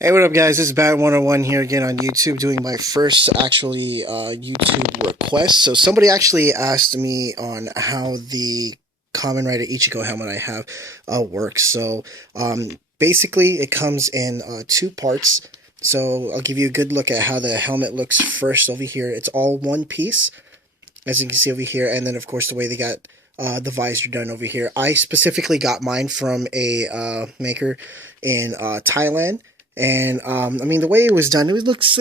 Hey, what up, guys? This is Bad 101 here again on YouTube, doing my first actually YouTube request. So somebody actually asked me on how the Kamen Rider Ichigo helmet I have works. So basically, it comes in two parts. So I'll give you a good look at how the helmet looks first over here. It's all one piece, as you can see over here, and then of course the way they got the visor done over here. I specifically got mine from a maker in Thailand. And, I mean, the way it was done, it looks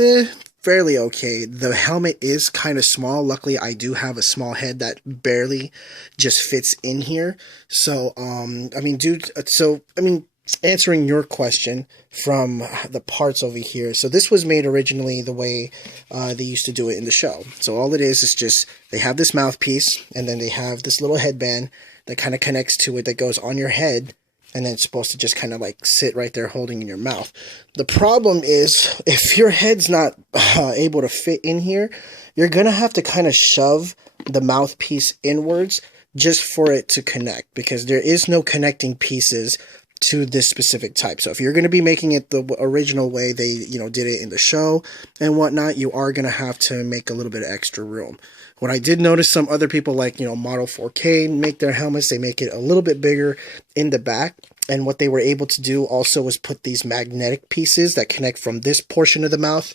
fairly okay. The helmet is kind of small. Luckily, I do have a small head that barely just fits in here. So, I mean, answering your question from the parts over here. So this was made originally the way they used to do it in the show. So all it is just they have this mouthpiece, and then they have this little headband that kind of connects to it that goes on your head. And then it's supposed to just kind of like sit right there holding in your mouth. The problem is, if your head's not able to fit in here, you're going to have to kind of shove the mouthpiece inwards just for it to connect, because there is no connecting pieces to this specific type. So if you're going to be making it the original way they, did it in the show and whatnot, you are going to have to make a little bit of extra room. What I did notice, some other people like, Model 4K make their helmets, they make it a little bit bigger in the back. And what they were able to do also was put these magnetic pieces that connect from this portion of the mouth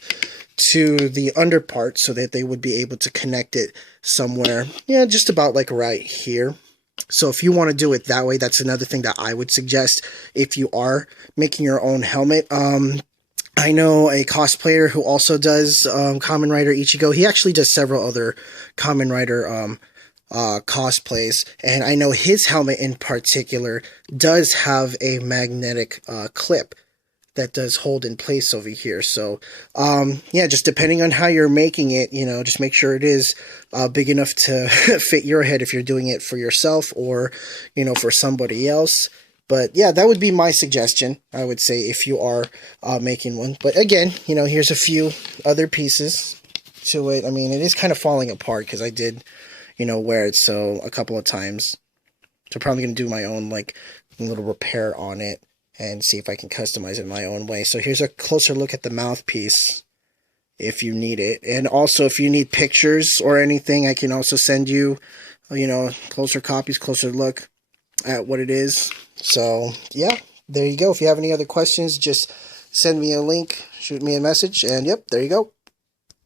to the under part, so that they would be able to connect it somewhere, just about like right here. So if you want to do it that way, that's another thing that I would suggest if you are making your own helmet. I know a cosplayer who also does Kamen Rider Ichigo. He actually does several other Kamen Rider cosplays, and I know his helmet in particular does have a magnetic clip that does hold in place over here. So yeah, just depending on how you're making it, just make sure it is big enough to fit your head if you're doing it for yourself or for somebody else. But yeah, that would be my suggestion, I would say, if you are making one. But again, here's a few other pieces to it. I mean, it is kind of falling apart because I did wear it so a couple of times. So I'm probably going to do my own like little repair on it and see if I can customize it my own way. So here's a closer look at the mouthpiece if you need it. And also, if you need pictures or anything, I can also send you, closer copies, closer look at what it is. So yeah, there you go. If you have any other questions, just send me a link, shoot me a message, and yep, there you go.